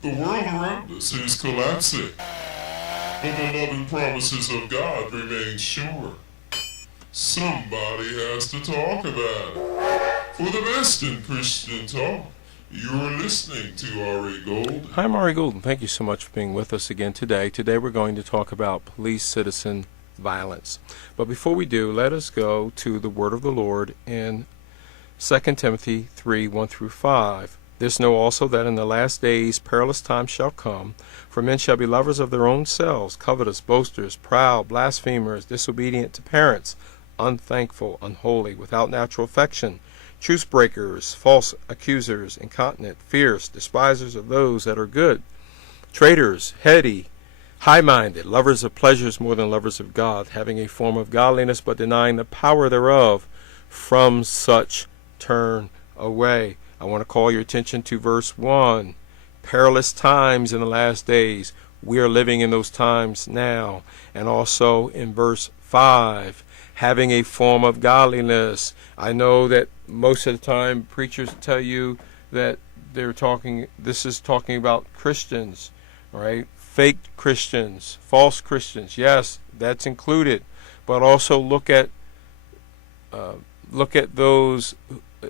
The world around us is collapsing, but the loving promises of God remain sure. Somebody has to talk about it. For the best in Christian talk, you're listening to Ari Gold. Hi, I'm Ari Golden. Thank you so much for being with us again today. Today we're going to talk about police-citizen violence. But before we do, let us go to the word of the Lord in 2 Timothy 3:1-5. This know also that in the last days perilous times shall come, for men shall be lovers of their own selves, covetous, boasters, proud, blasphemers, disobedient to parents, unthankful, unholy, without natural affection, truce breakers, false accusers, incontinent, fierce, despisers of those that are good, traitors, heady, high-minded, lovers of pleasures more than lovers of God, having a form of godliness but denying the power thereof. From such turn away. I want to call your attention to verse 1. Perilous times in the last days. We are living in those times now. And also in verse 5, having a form of godliness. I know that most of the time preachers tell you that this is talking about Christians, right? Fake Christians, false Christians. Yes, that's included. But also look at those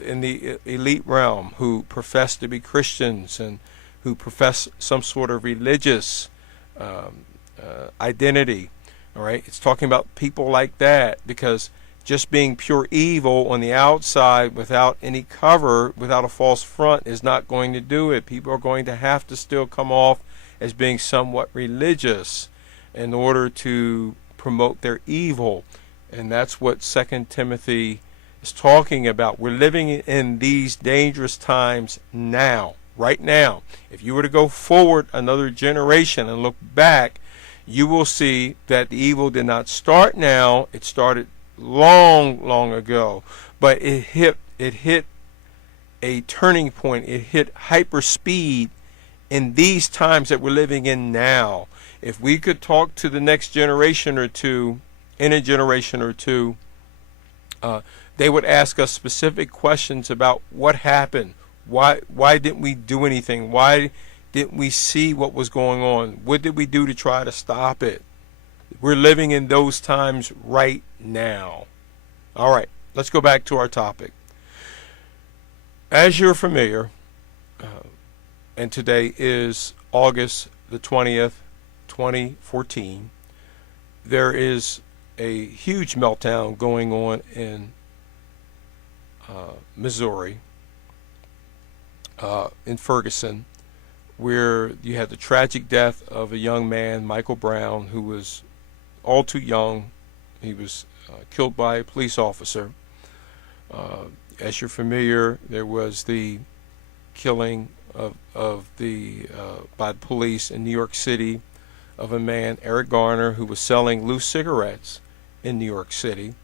in the elite realm who profess to be Christians and who profess some sort of religious identity. All right, it's talking about people like that, because just being pure evil on the outside without any cover, without a false front, is not going to do it. People are going to have to still come off as being somewhat religious in order to promote their evil. And that's what 2 Timothy is talking about. We're living in these dangerous times now, right now. If you were to go forward another generation and look back, you will see that the evil did not start now. It started long, long ago. But it hit a turning point. It hit hyper speed in these times that we're living in now. If we could talk to the next generation or two, in a generation or two, they would ask us specific questions about what happened. Why didn't we do anything? Why didn't we see what was going on? What did we do to try to stop it? We're living in those times right now. All right, let's go back to our topic. As you're familiar, and today is August the 20th, 2014, there is a huge meltdown going on in Missouri, in Ferguson, where you had the tragic death of a young man, Michael Brown, who was all too young. He was killed by a police officer. As you're familiar, there was the killing by the police in New York City of a man, Eric Garner, who was selling loose cigarettes in New York City.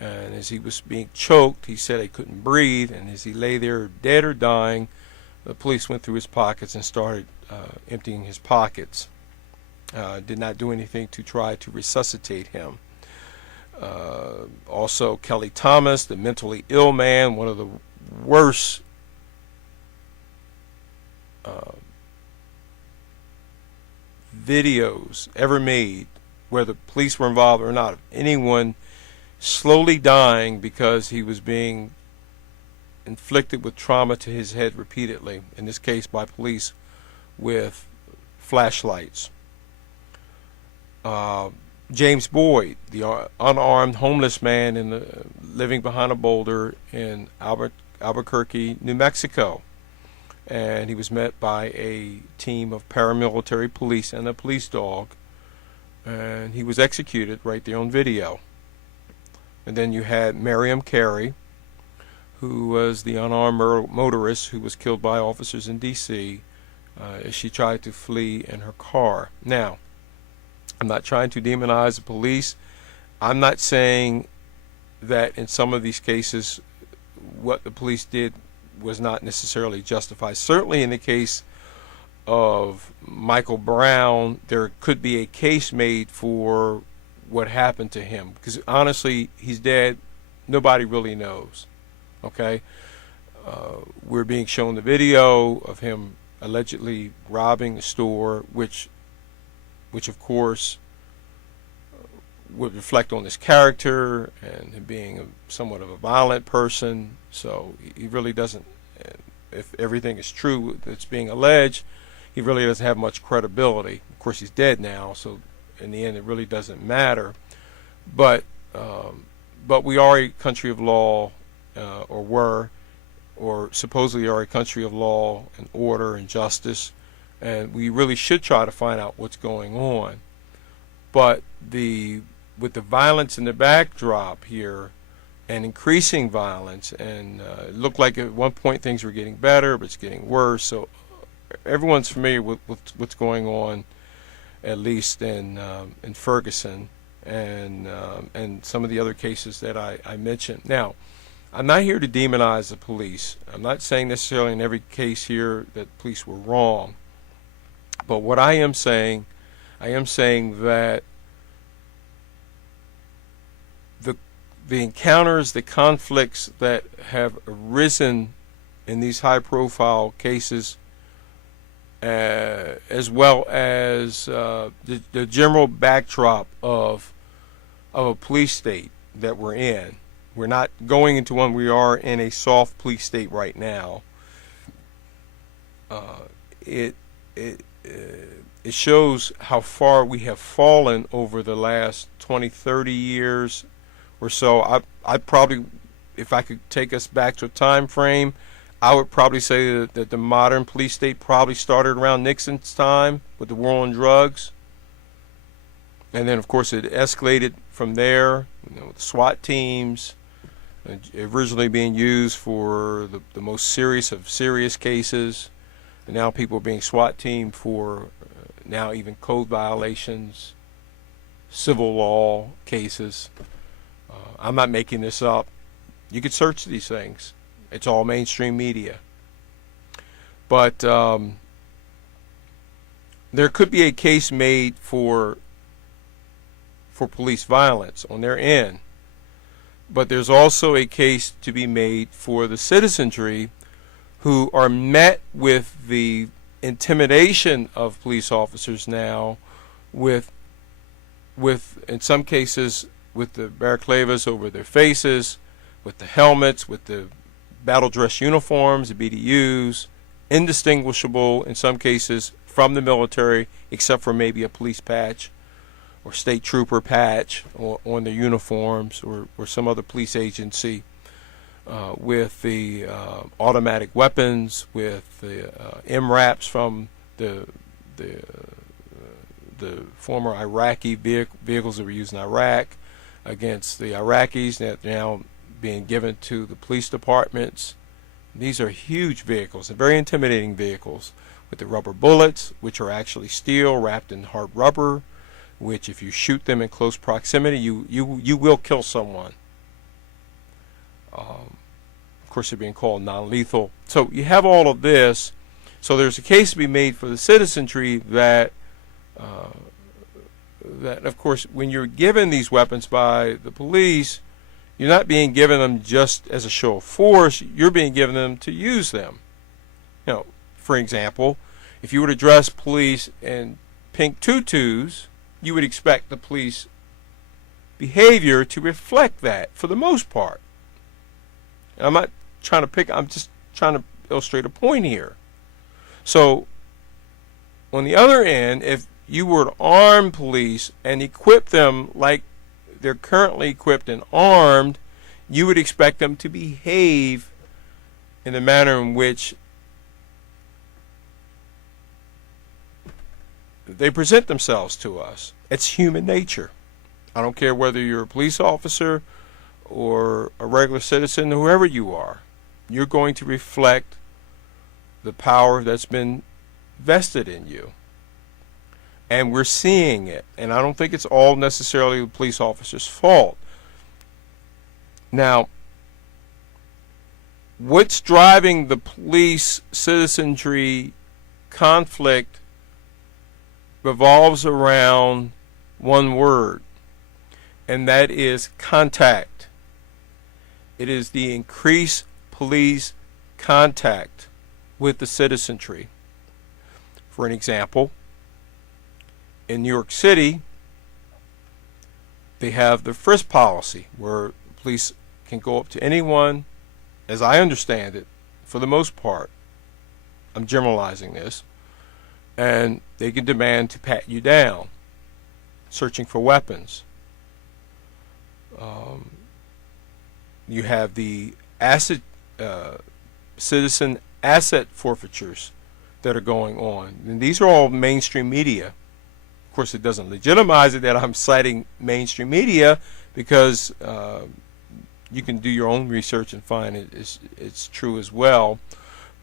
And as he was being choked, he said he couldn't breathe. And as he lay there dead or dying, the police went through his pockets and started emptying his pockets. Did not do anything to try to resuscitate him. Also, Kelly Thomas, the mentally ill man, one of the worst videos ever made, whether police were involved or not, of anyone slowly dying because he was being inflicted with trauma to his head repeatedly, in this case by police with flashlights. James Boyd, the unarmed homeless man living behind a boulder in Albuquerque, New Mexico. And he was met by a team of paramilitary police and a police dog. And he was executed right there on video. And then you had Miriam Carey, who was the unarmed motorist who was killed by officers in D.C. As she tried to flee in her car. Now, I'm not trying to demonize the police. I'm not saying that in some of these cases what the police did was not necessarily justified. Certainly in the case of Michael Brown, there could be a case made for what happened to him, because honestly, he's dead. Nobody really knows. Okay, we're being shown the video of him allegedly robbing a store, which of course would reflect on his character and him being somewhat of a violent person. So he really doesn't, if everything is true that's being alleged, he really doesn't have much credibility. Of course, he's dead now, so in the end it really doesn't matter. But we are a country of law, or were, or supposedly are a country of law and order and justice, and we really should try to find out what's going on. But with the violence in the backdrop here, and increasing violence, and it looked like at one point things were getting better, but it's getting worse. So everyone's familiar with what's going on, at least in Ferguson, and some of the other cases that I mentioned. Now, I'm not here to demonize the police. I'm not saying necessarily in every case here that the police were wrong. But what I am saying that the encounters, the conflicts that have arisen in these high-profile cases, as well as the general backdrop of a police state that we're in. We're not going into one. We are in a soft police state right now. It shows how far we have fallen over the last 20, 30 years or so. I probably, if I could take us back to a time frame, I would probably say that the modern police state probably started around Nixon's time with the war on drugs. And then, of course, it escalated from there, with SWAT teams, originally being used for the most serious of serious cases. And now people are being SWAT teamed for now even code violations, civil law cases. I'm not making this up. You could search these things. It's all mainstream media. But there could be a case made for police violence on their end. But there's also a case to be made for the citizenry who are met with the intimidation of police officers now, with in some cases with the balaclavas over their faces, with the helmets, with the battle dress uniforms, the BDUs, indistinguishable in some cases from the military, except for maybe a police patch or state trooper patch on their uniforms, or some other police agency, with the automatic weapons, with the MRAPs from the former Iraqi vehicles that were used in Iraq against the Iraqis that are now being given to the police departments. These are huge vehicles and very intimidating vehicles, with the rubber bullets, which are actually steel wrapped in hard rubber, which if you shoot them in close proximity, you will kill someone. Of course, they're being called non-lethal. So you have all of this. So there's a case to be made for the citizenry that of course, when you're given these weapons by the police, you're not being given them just as a show of force. You're being given them to use them. For example, if you were to dress police in pink tutus, you would expect the police behavior to reflect that for the most part. And I'm not trying to pick, I'm just trying to illustrate a point here. So, on the other end, if you were to arm police and equip them like they're currently equipped and armed, you would expect them to behave in the manner in which they present themselves to us. It's human nature. I don't care whether you're a police officer or a regular citizen, whoever you are. You're going to reflect the power that's been vested in you. And we're seeing it. And I don't think it's all necessarily the police officer's fault. Now, what's driving the police citizenry conflict revolves around one word, and that is contact. It is the increased police contact with the citizenry. For an example, in New York City, they have the frisk policy where police can go up to anyone, as I understand it, for the most part. I'm generalizing this. And they can demand to pat you down, searching for weapons. You have the citizen asset forfeitures that are going on. And these are all mainstream media. Of course, it doesn't legitimize it that I'm citing mainstream media, because you can do your own research and find it's true as well.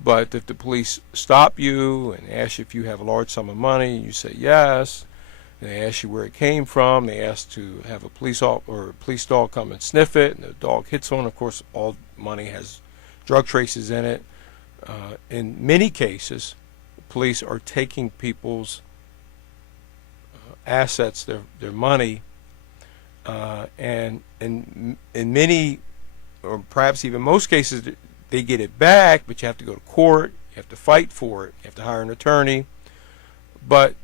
But if the police stop you and ask you if you have a large sum of money, you say yes. And they ask you where it came from. They ask to have a police dog come and sniff it, and the dog hits one. Of course, all money has drug traces in it. In many cases, police are taking people's assets, their money, and in many, or perhaps even most cases, they get it back, but you have to go to court, you have to fight for it, you have to hire an attorney. But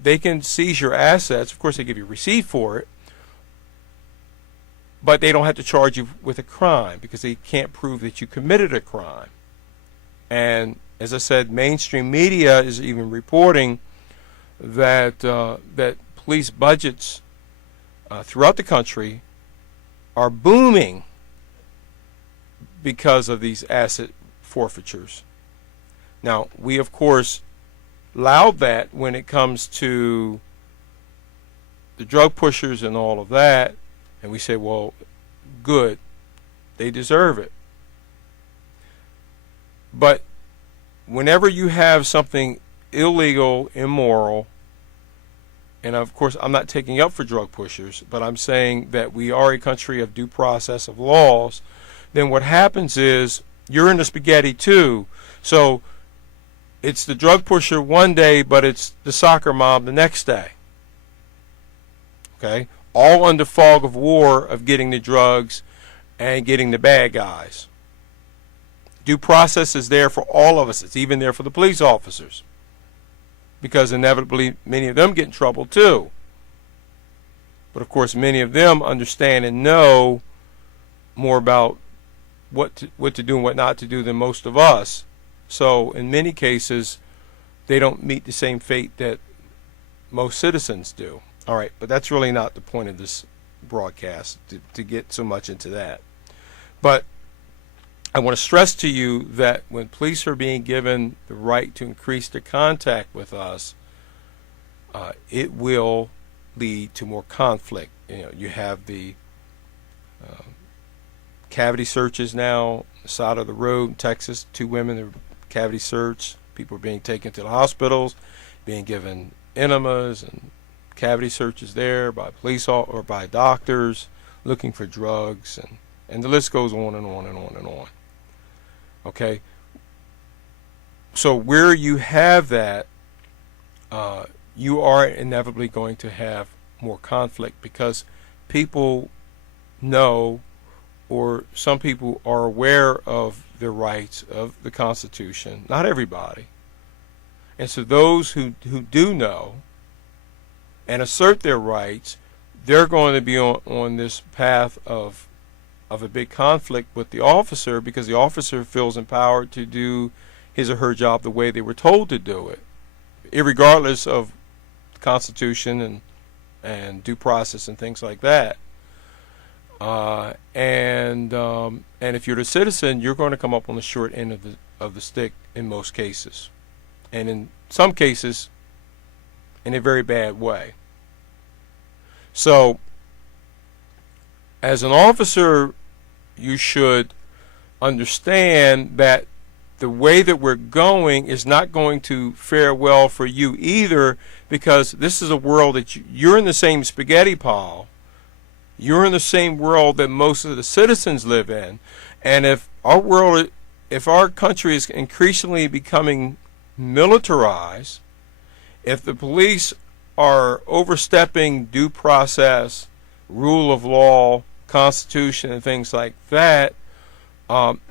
they can seize your assets. Of course, they give you a receipt for it, but they don't have to charge you with a crime because they can't prove that you committed a crime. And as I said, mainstream media is even reporting that that police budgets throughout the country are booming because of these asset forfeitures. Now, we of course loud that when it comes to the drug pushers and all of that, and we say, well, good, they deserve it. But whenever you have something illegal, immoral, and of course I'm not taking up for drug pushers, but I'm saying that we are a country of due process of laws, then what happens is you're in the spaghetti too. So it's the drug pusher one day, but it's the soccer mom the next day. Okay? All under fog of war of getting the drugs and getting the bad guys. Due process is there for all of us. It's even there for the police officers, because inevitably many of them get in trouble too. But of course many of them understand and know more about what to do and what not to do than most of us. So in many cases they don't meet the same fate that most citizens do. All right, but that's really not the point of this broadcast, to get so much into that. But I want to stress to you that when police are being given the right to increase their contact with us, it will lead to more conflict. You know, you have the cavity searches now on the side of the road in Texas. 2 women are cavity searched. People are being taken to the hospitals, being given enemas and cavity searches there by police or by doctors looking for drugs, and the list goes on and on and on and on. Okay, so where you have that, you are inevitably going to have more conflict, because people know, or some people are aware of the rights of the Constitution. Not everybody. And so those who do know and assert their rights, they're going to be on this path of a big conflict with the officer, because the officer feels empowered to do his or her job the way they were told to do it, irregardless of the Constitution and due process and things like that. And if you're the citizen, you're going to come up on the short end of the stick in most cases, and in some cases in a very bad way. So as an officer, you should understand that the way that we're going is not going to fare well for you either, because this is a world that you're in the same spaghetti pile. You're in the same world that most of the citizens live in. And if our country is increasingly becoming militarized, if the police are overstepping due process, rule of law, Constitution, and things like that,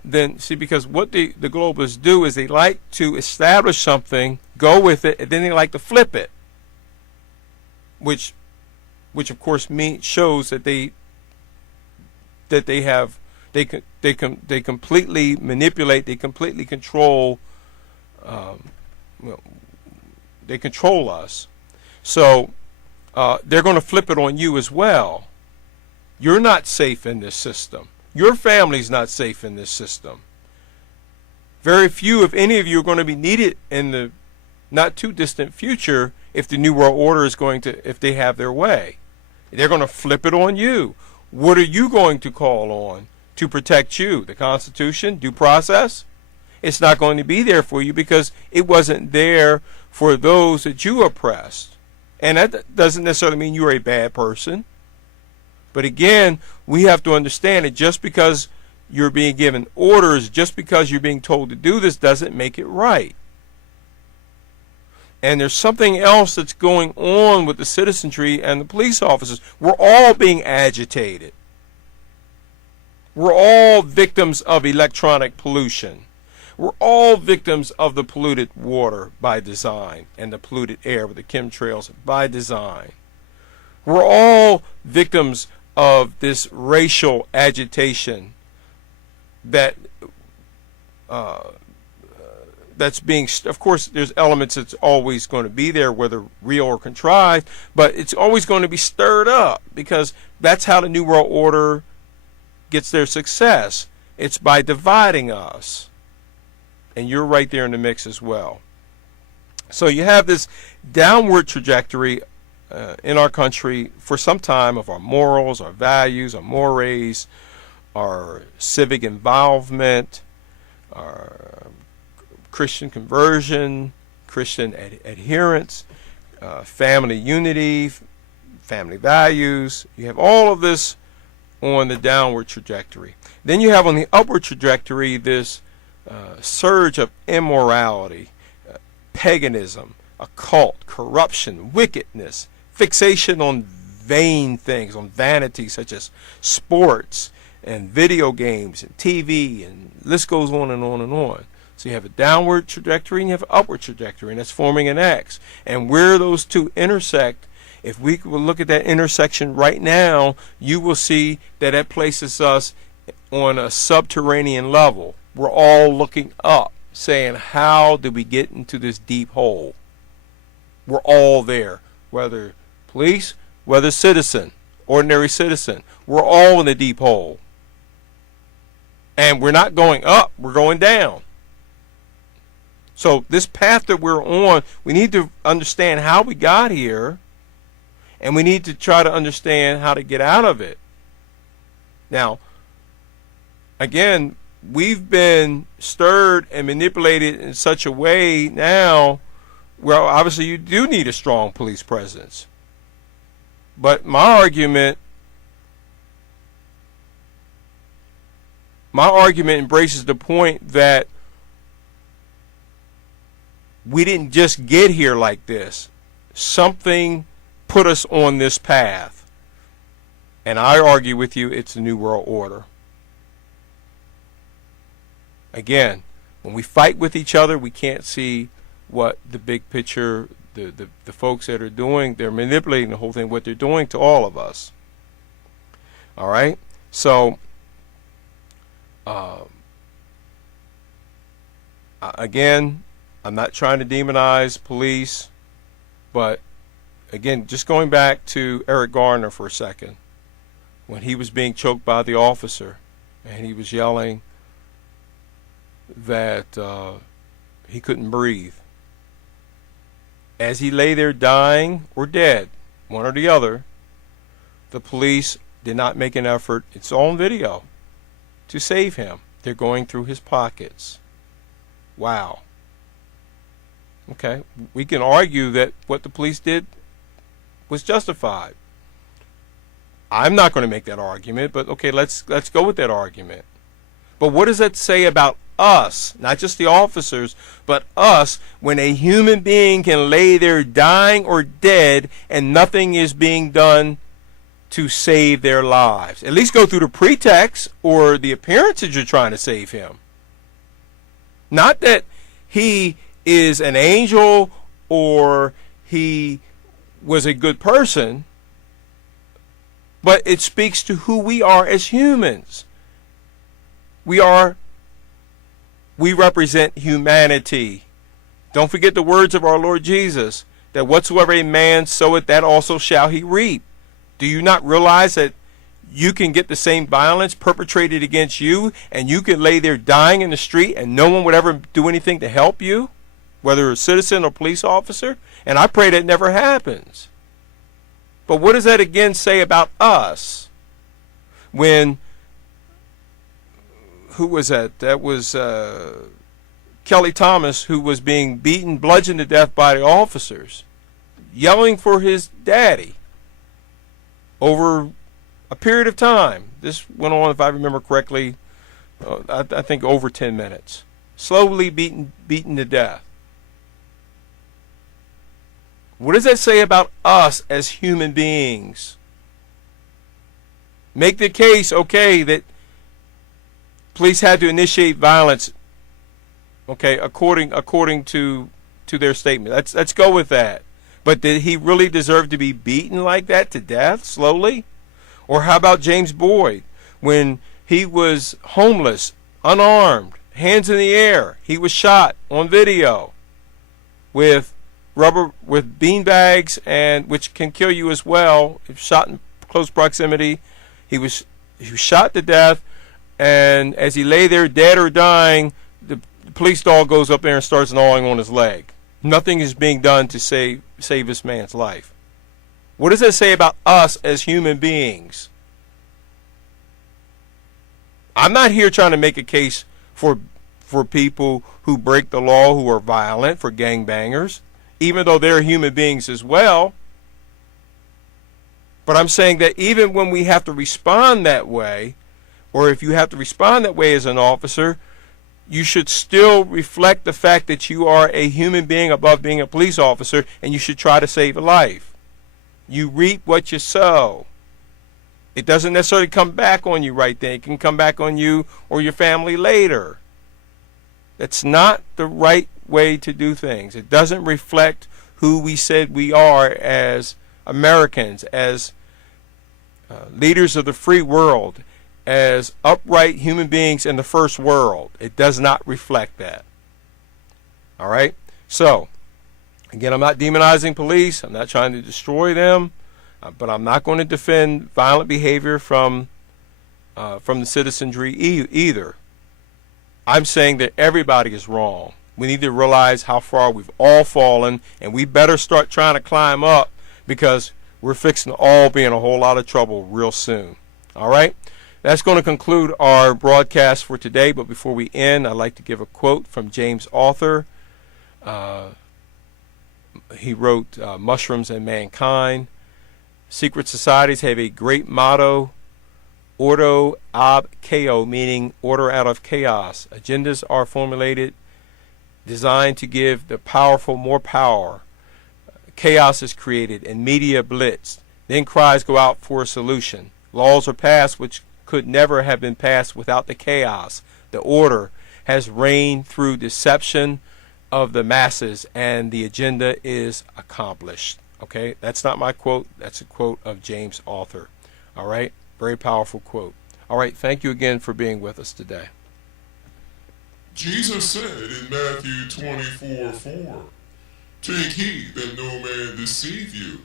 then see, because what the globalists do is they like to establish something go with it, and then they like to flip it, which of course shows that they completely manipulate, they completely control, they control us. So they're going to flip it on you as well. You're not safe in this system. Your family's not safe in this system. Very few, if any of you, are going to be needed in the not too distant future if the New World Order is going to, if they have their way. They're going to flip it on you. What are you going to call on to protect you? The Constitution, due process? It's not going to be there for you because it wasn't there for those that you oppressed. And that doesn't necessarily mean you're a bad person. But again, we have to understand that just because you're being given orders, just because you're being told to do this, doesn't make it right. And there's something else that's going on with the citizenry and the police officers. We're all being agitated. We're all victims of electronic pollution. We're all victims of the polluted water by design and the polluted air with the chemtrails by design. We're all victims of this racial agitation that's being, of course, there's elements that's always going to be there, whether real or contrived, but it's always going to be stirred up because that's how the New World Order gets their success. It's by dividing us. And you're right there in the mix as well. So you have this downward trajectory in our country for some time of our morals, our values, our mores, our civic involvement, our Christian conversion, Christian adherence, family unity, family values. You have all of this on the downward trajectory. Then you have on the upward trajectory this surge of immorality, paganism, occult, corruption, wickedness, fixation on vain things, on vanity such as sports and video games and TV, and the list goes on and on and on. So you have a downward trajectory and you have an upward trajectory, and that's forming an X. And where those two intersect, if we will look at that intersection right now, you will see that it places us on a subterranean level. We're all looking up, saying, how do we get into this deep hole? We're all there, whether police, whether citizen, ordinary citizen. We're all in the deep hole. And we're not going up, we're going down. So this path that we're on, we need to understand how we got here, and we need to try to understand how to get out of it. Now, again, we've been stirred and manipulated in such a way now where obviously you do need a strong police presence. But my argument embraces the point that we didn't just get here like this. Something put us on this path. And I argue with you, it's the New World Order. Again, when we fight with each other, we can't see what the big picture, the folks that are doing, they're manipulating the whole thing, what they're doing to all of us. All right? So, again, I'm not trying to demonize police, but again, just going back to Eric Garner for a second, when he was being choked by the officer and he was yelling that he couldn't breathe. As he lay there dying or dead, one or the other, the police did not make an effort, it's all on video, to save him. They're going through his pockets. Wow. Okay, we can argue that what the police did was justified. I'm not going to make that argument, but okay, let's go with that argument. But what does that say about us, not just the officers, but us, when a human being can lay there dying or dead and nothing is being done to save their lives? At least go through the pretext or the appearance that you're trying to save him. Not that he is an angel or he was a good person, but it speaks to who we are as humans. We represent humanity. Don't forget the words of our Lord Jesus, that whatsoever a man soweth, that also shall he reap. Do you not realize that you can get the same violence perpetrated against you, and you can lay there dying in the street and no one would ever do anything to help you, whether a citizen or police officer? And I pray that never happens. But what does that again say about us? When, who was that? That was Kelly Thomas, who was being beaten, bludgeoned to death by the officers, yelling for his daddy over a period of time. This went on, if I remember correctly, I think over 10 minutes. Slowly beaten to death. What does that say about us as human beings? Make the case, okay, that police had to initiate violence, okay, according to their statement. Let's go with that. But did he really deserve to be beaten like that to death slowly? Or how about James Boyd, when he was homeless, unarmed, hands in the air, he was shot on video with beanbags, and which can kill you as well if shot in close proximity. He was shot to death, and as he lay there dead or dying, the police dog goes up there and starts gnawing on his leg. Nothing is being done to save this man's life. What does that say about us as human beings? I'm not here trying to make a case for people who break the law, who are violent, for gangbangers, even though they're human beings as well. But I'm saying that even when we have to respond that way, or if you have to respond that way as an officer, you should still reflect the fact that you are a human being above being a police officer, and you should try to save a life. You reap what you sow. It doesn't necessarily come back on you right then. It can come back on you or your family later. That's not the right way to do things. It doesn't reflect who we said we are as Americans, as leaders of the free world, as upright human beings in the first world. It does not reflect that. All right? So, again, I'm not demonizing police. I'm not trying to destroy them. But I'm not going to defend violent behavior from the citizenry either. I'm saying that everybody is wrong. We need to realize how far we've all fallen, and we better start trying to climb up, because we're fixing to all be in a whole lot of trouble real soon. All right? That's going to conclude our broadcast for today. But before we end, I'd like to give a quote from James Arthur. He wrote Mushrooms and Mankind. Secret societies have a great motto, ordo ab chaos, meaning order out of chaos. Agendas are formulated, designed to give the powerful more power. Chaos is created and media blitzed. Then cries go out for a solution. Laws are passed which could never have been passed without the chaos. The order has reigned through deception of the masses, and the agenda is accomplished. Okay, that's not my quote. That's a quote of James Arthur. All right, very powerful quote. All right, thank you again for being with us today. Jesus said in Matthew 24:4, "Take heed that no man deceive you."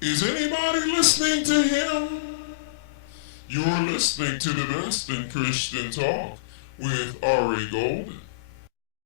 Is anybody listening to him? You're listening to the best in Christian talk with Ari Golden.